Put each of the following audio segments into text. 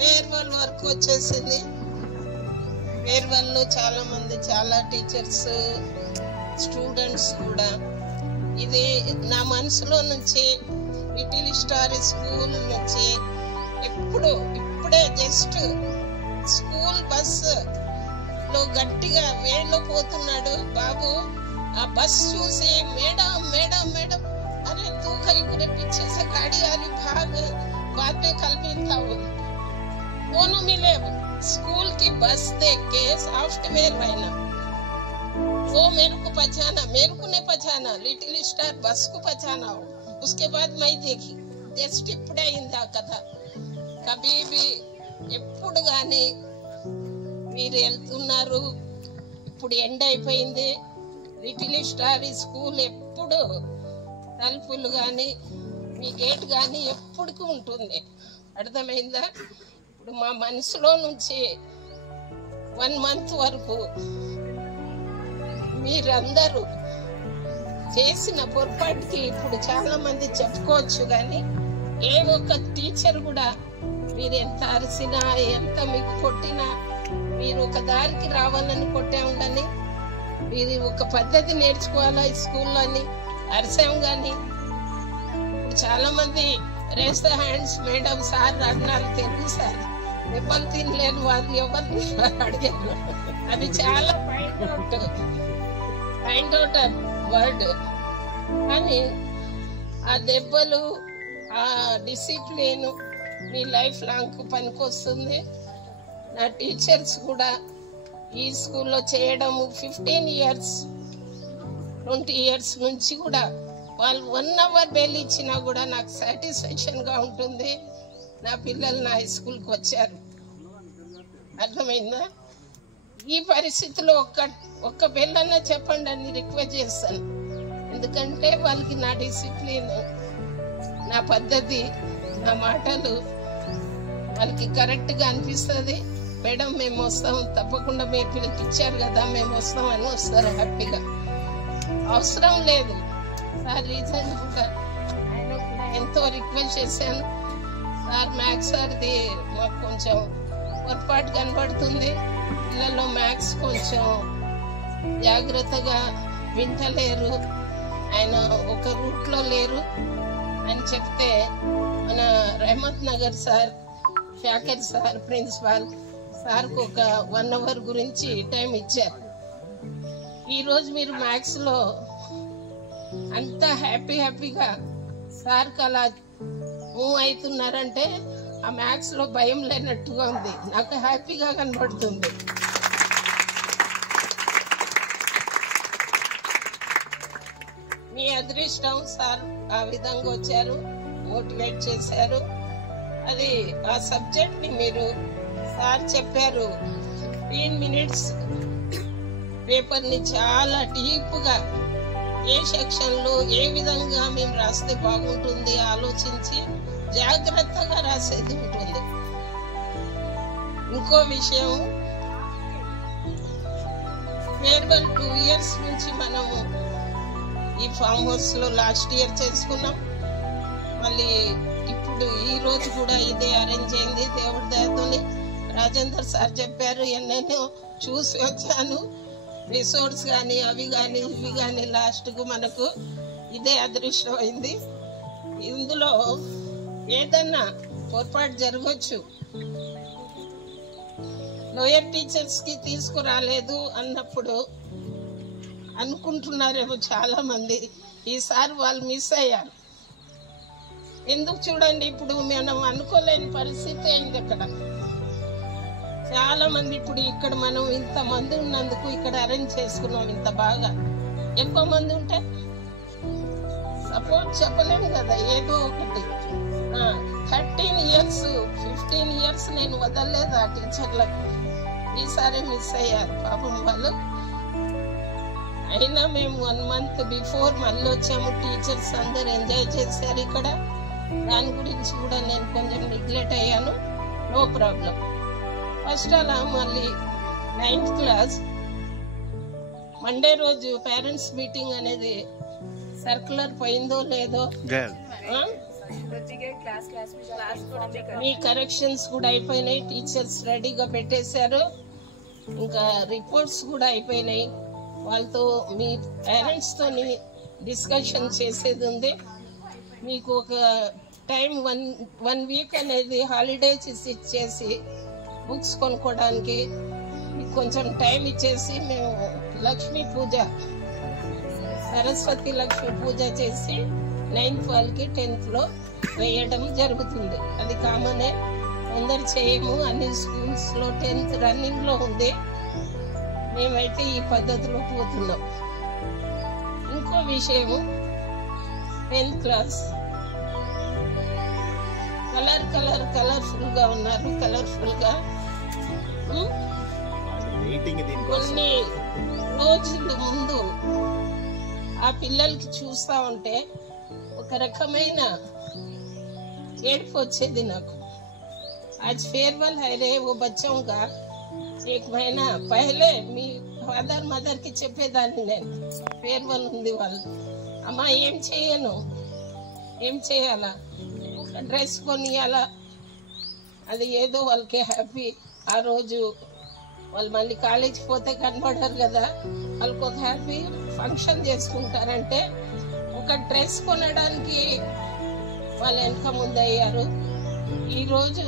Farewell work వచ్చేసింది. Farewell లో చాలా మంది, చాలా టీచర్స్, స్టూడెంట్స్ కూడా. ఇది నా మనసులో నుంచి లిటిల్ స్టార్ స్కూల్ నుంచి ఇప్పుడే జస్ట్ స్కూల్ బస్సు లో గట్టిగా వేళ్ళు పోతున్నాడు బాబు. ఆ బస్ చూసి మేడం మేడం మేడం अरे तू कहीं पूरे पीछे से गाड़ी आ रही, भाग, बाद में कल मिलता हूँ. दोनों मिले. स्कूल की बस देख के सॉफ्टवेयर बना, वो मेरे को पहचाना, मेरे को नहीं पहचाना, लिटिल स्टार बस को पहचाना हो. उसके बाद मैं देखी जस्ट इప్పుడే ఇందా కదా. కभी भी ఎప్పుడు కానీ మీరు వెళ్తున్నారు. ఇప్పుడు ఎండ్ అయిపోయింది. లిటిల్ స్టార్ స్కూల్ ఎప్పుడు తలుపులు కానీ మీ గేట్ కానీ ఎప్పటికీ ఉంటుంది. అర్థమైందా? ఇప్పుడు మా మనసులో నుంచి 1 month వరకు మీరందరూ చేసిన పొరపాటుకి ఇప్పుడు చాలా మంది చెప్పుకోవచ్చు, కానీ ఏ ఒక్క టీచర్ కూడా మీరు ఎంత అరిసినా, ఎంత మీకు కొట్టినా, మీరు ఒక దారికి రావాలని కొట్టే ఉండని, మీరు ఒక పద్ధతి నేర్చుకోవాలా ఈ స్కూల్లోని అరిసాం. కానీ ఇప్పుడు చాలా మంది raise the hands madam sir అన్నారు, తెలుగు సార్, దెబ్బలు తినలేని వాళ్ళు ఎవరు అడిగారు. అది చాలా ఫైండ్ అవుట్ వర్డ్. కానీ ఆ దెబ్బలు, ఆ డిసిప్లిన్ మీ లైఫ్ లాంగ్ పనికొస్తుంది. నా టీచర్స్ కూడా ఈ స్కూల్లో చేయడము 15 years 20 years నుంచి కూడా వాళ్ళు 1 hour బెల్ ఇచ్చినా కూడా నాకు సాటిస్ఫాక్షన్గా ఉంటుంది. నా పిల్లలు నా హై స్కూల్కి వచ్చారు. అర్థమైందా? ఈ పరిస్థితిలో ఒక్క బెల్ అన్నా చెప్పండి అని రిక్వెస్ట్ చేస్తాను. ఎందుకంటే వాళ్ళకి నా డిసిప్లిన్, నా పద్ధతి, నా మాటలు వాళ్ళకి కరెక్ట్గా అనిపిస్తుంది. మేడం మేము వస్తాం, తప్పకుండా మీరు పిలిపించారు కదా మేము వస్తాం అని వస్తారు హ్యాపీగా. అవసరం లేదు సార్ రీజన్ కూడా ఆయన కూడా ఎంతో రిక్వెస్ట్ చేశాను. సార్ మ్యాథ్స్ సార్ది మాకు కొంచెం పొరపాటు కనబడుతుంది, పిల్లల్లో మ్యాథ్స్ కొంచెం జాగ్రత్తగా వింటలేరు, ఆయన ఒక రూట్లో లేరు అని చెప్తే మన Rahmat Nagar sir, Shakir sir principal సార్కు ఒక 1 hour గురించి టైం ఇచ్చారు. ఈరోజు మీరు మ్యాథ్స్లో అంత హ్యాపీగా సార్కి అలా మూవ్ అవుతున్నారంటే ఆ మ్యాథ్స్లో భయం లేనట్టుగా ఉంది. నాకు హ్యాపీగా కనబడుతుంది. మీ అదృష్టం సార్ ఆ విధంగా వచ్చారు, మోటివేట్ చేశారు. అది ఆ సబ్జెక్ట్ని మీరు సార్ చెప్పారు 15 minutes పేపర్ని చాలా డీప్గా ఏ సెక్షన్లో ఏ విధంగా మేము రాస్తే బాగుంటుంది ఆలోచించి జాగ్రత్తగా రాసేది ఉంటుంది. ఇంకో విషయం, ఫేర్వెల్ 2 years నుంచి మనము ఈ ఫామ్ హౌస్లో లాస్ట్ ఇయర్ చేసుకున్నాం. మళ్ళీ ఇప్పుడు ఈ రోజు కూడా ఇదే అరేంజ్ అయింది దేవుడి దయతోని. రాజేందర్ సార్ చెప్పారు, ఎన్నెన్నో చూసి వచ్చాను, రిసోర్ట్స్ కానీ అవి కానీ ఇవి కానీ, లాస్ట్కు మనకు ఇదే అదృష్టం అయింది. ఇందులో ఏదన్నా పొరపాటు జరగచ్చు, లోయర్ టీచర్స్కి తీసుకురాలేదు అన్నప్పుడు అనుకుంటున్నారేమో చాలా మంది, ఈసారి వాళ్ళు మిస్ అయ్యారు. ఎందుకు చూడండి, ఇప్పుడు మనం అనుకోలేని పరిస్థితి అయింది అక్కడ. చాలా మంది ఇప్పుడు ఇక్కడ మనం ఇంతమంది ఉన్నందుకు ఇక్కడ అరేంజ్ చేసుకున్నాం. ఇంత బాగా ఎక్కువ మంది ఉంటే సపోర్ట్ చెప్పలేము కదా, ఏదో ఒకటి. 13 years 15 years నేను వదలలేదు ఆ టీచర్లకు. ఈసారి మిస్ అయ్యారు పాపం వాళ్ళు. అయినా మేము 1 month బిఫోర్ మళ్ళీ వచ్చాము. టీచర్స్ అందరు ఎంజాయ్ చేశారు ఇక్కడ. దాని గురించి కూడా నేను కొంచెం నెగ్లెక్ట్ అయ్యాను, నో ప్రాబ్లం. ఫస్ట్ అలా మళ్ళీ 9th class మండే రోజు పేరెంట్స్ మీటింగ్ అనేది సర్క్యులర్ పోయిందో లేదో మీ కరెక్షన్స్ కూడా అయిపోయినాయి, టీచర్స్ రెడీగా పెట్టేశారు, ఇంకా రిపోర్ట్స్ కూడా అయిపోయినాయి. వాళ్ళతో మీ పేరెంట్స్తో డిస్కషన్ చేసేది ఉంది. మీకు ఒక టైం వన్ వీక్ అనేది హాలిడేస్ ఇచ్చేసి బుక్స్ కొనుక్కోవడానికి మీకు కొంచెం టైం ఇచ్చేసి మేము లక్ష్మీ పూజ, సరస్వతి లక్ష్మీ పూజ చేసి 9th వాళ్ళకి 10th లో వేయడం జరుగుతుంది. అది కామనే, అందరు చేయము. అన్ని స్కూల్స్ లో 10th రన్నింగ్ లో ఉంది. మేమైతే ఈ పద్ధతిలో పోతున్నాం. ఇంకో విషయము, 10th క్లాస్ కలర్ఫుల్ గా ఉన్నారు. కలర్ఫుల్ గా కొన్ని రోజుల ముందు ఆ పిల్లలకి చూస్తా ఉంటే ఒక రకమైన ఏడుపు వచ్చేది నాకు. आज फेयरवेल है रे, वो बच्चों का 1 महीना पहले మీ ఫాదర్ మదర్ కి చెప్పేదాన్ని నేను, ఫేర్వెల్ ఉంది వాళ్ళు, అమ్మా ఏం చేయను, ఏం చేయాలా, డ్రెస్ కొనియాలా, అది ఏదో వాళ్ళకి హ్యాపీ. ఆ రోజు వాళ్ళు మళ్ళీ కాలేజీకి పోతే కనబడరు కదా, వాళ్ళకి ఒక హ్యాపీ ఫంక్షన్ చేసుకుంటారంటే ఒక డ్రెస్ కొనడానికి వాళ్ళు వెనక ముందు అయ్యారు. ఈరోజు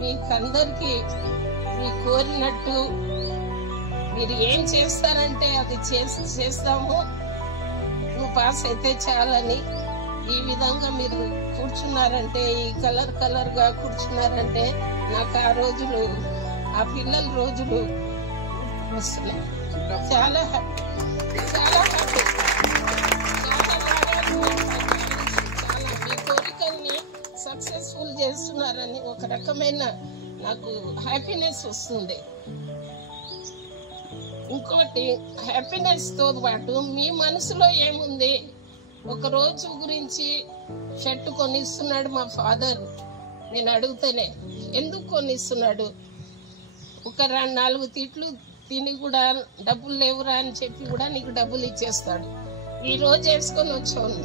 మీకందరికీ మీ కోరినట్టు మీరు ఏం చేస్తారంటే అది చేస్తాము, నువ్వు పాస్ అయితే చాలని. ఈ విధంగా మీరు కూర్చున్నారంటే, ఈ కలర్ గా కూర్చున్నారంటే నాకు ఆ రోజులు, ఆ పిల్లల రోజులు వస్తున్నాయి. చాలా హ్యాపీ, చాలా హ్యాపీ, చాలా మీ కోరికల్ని సక్సెస్ఫుల్ చేస్తున్నారని ఒక రకమైన నాకు హ్యాపీనెస్ వస్తుంది. ఇంకోటి, హ్యాపీనెస్ తో పాటు మీ మనసులో ఏముంది, ఒక రోజు గురించి షర్ట్ కొనిస్తున్నాడు మా ఫాదర్, నేను అడుగుతానే ఎందుకు కొనిస్తున్నాడు, ఒక 4 తిట్లు తిని కూడా డబ్బులు లేవురా అని చెప్పి కూడా నీకు డబ్బులు ఇచ్చేస్తాడు. ఈ రోజు వేసుకొని వచ్చాను,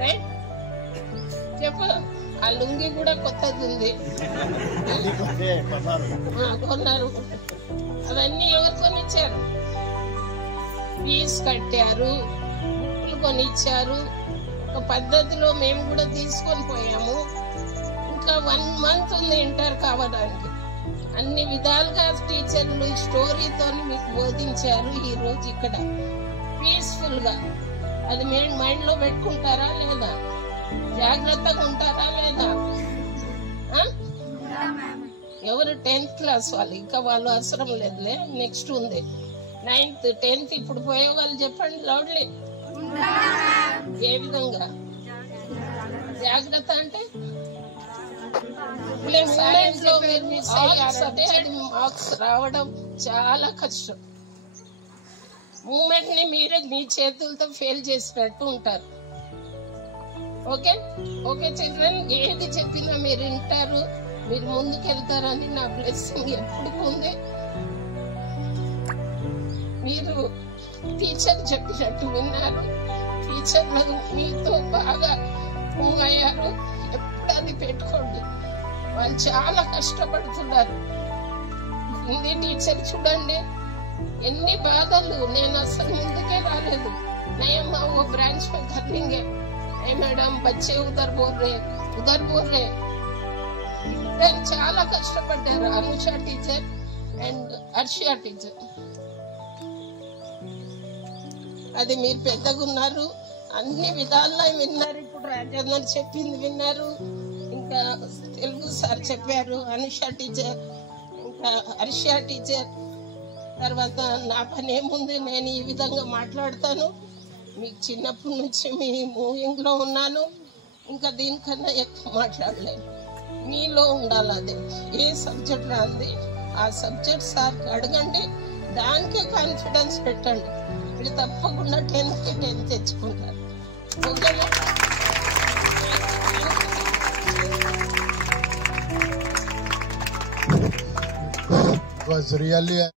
రైట్? చెప్పు, ఆ లుంగి కూడా కొత్తది ఉంది, కొన్నారు. అవన్నీ ఎవరు కొనిచ్చారు? ఫీజు కట్టారు, బుక్కులు కొనిచ్చారు. ఒక పద్ధతిలో మేము కూడా తీసుకొని పోయాము. ఇంకా 1 month ఉంది ఇంటర్ కావడానికి. అన్ని విధాలుగా టీచర్లు స్టోరీతో మీకు బోధించారు. ఈ రోజు ఇక్కడ పీస్ఫుల్ గా అది మేము మైండ్ లో పెట్టుకుంటారా లేదా? జాగ్రత్తగా ఉంటారా లేదా? ఎవరు 10th క్లాస్ వాళ్ళు, ఇంకా వాళ్ళు అవసరం లేదులే, నెక్స్ట్ ఉంది 9th 10th. ఇప్పుడు పోయే వాళ్ళు చెప్పండి లౌడ్లీ, ఏ విధంగా జాగ్రత్త అంటే లో మీరు మిస్ అయ్యారంటే అది మార్క్స్ రావడం చాలా కష్టం. మూమెంట్ ని మీరే మీ చేతులతో ఫెయిల్ చేసినట్టు ఉంటారు. ఓకే ఓకే చిల్డ్రన్, ఏది చెప్పినా మీరు వింటారు, మీరు ముందుకెళ్తారని నా బ్లెస్సింగ్ ఎప్పుడు ఉంది. మీరు టీచర్ చెప్పినట్టు విన్నారు, టీచర్లకు మీతో బాగా మూవ్ అయ్యారు. ఎప్పుడు అది పెట్టుకోండి, వాళ్ళు చాలా కష్టపడుతున్నారు. హిందీ టీచర్ చూడండి ఎన్ని బాధలు, నేను అసలు ముందుకే రాలేదు. నయమ్మా वो ब्रांच में कर लेंगे, మేడం బచ్చే ఉదర్ బోల్ రే చాలా కష్టపడ్డారు. Anusha teacher and Arshia teacher. అది మీరు పెద్దగా ఉన్నారు, అన్ని విధాలుగా విన్నారు. ఇప్పుడు రాజేందర్ చెప్పింది విన్నారు, ఇంకా తెలుగు సార్ చెప్పారు, అనుష టీచర్, ఇంకా హర్షియా టీచర్. తర్వాత నా పని ఏముంది, నేను ఈ విధంగా మాట్లాడతాను. మీకు చిన్నప్పటి నుంచి మీ మూవింగ్ లో ఉన్నాను, ఇంకా దీనికన్నా ఎక్కువ మాట్లాడలేను. మీలో ఉండాలి అదే. ఏ సబ్జెక్ట్ రాంది ఆ సబ్జెక్ట్ సార్కి అడగండి, దానికే కాన్ఫిడెన్స్ పెట్టండి. ఇది తప్పకుండా 10th 10 తెచ్చుకుంటారు. ఓకేనా? It was really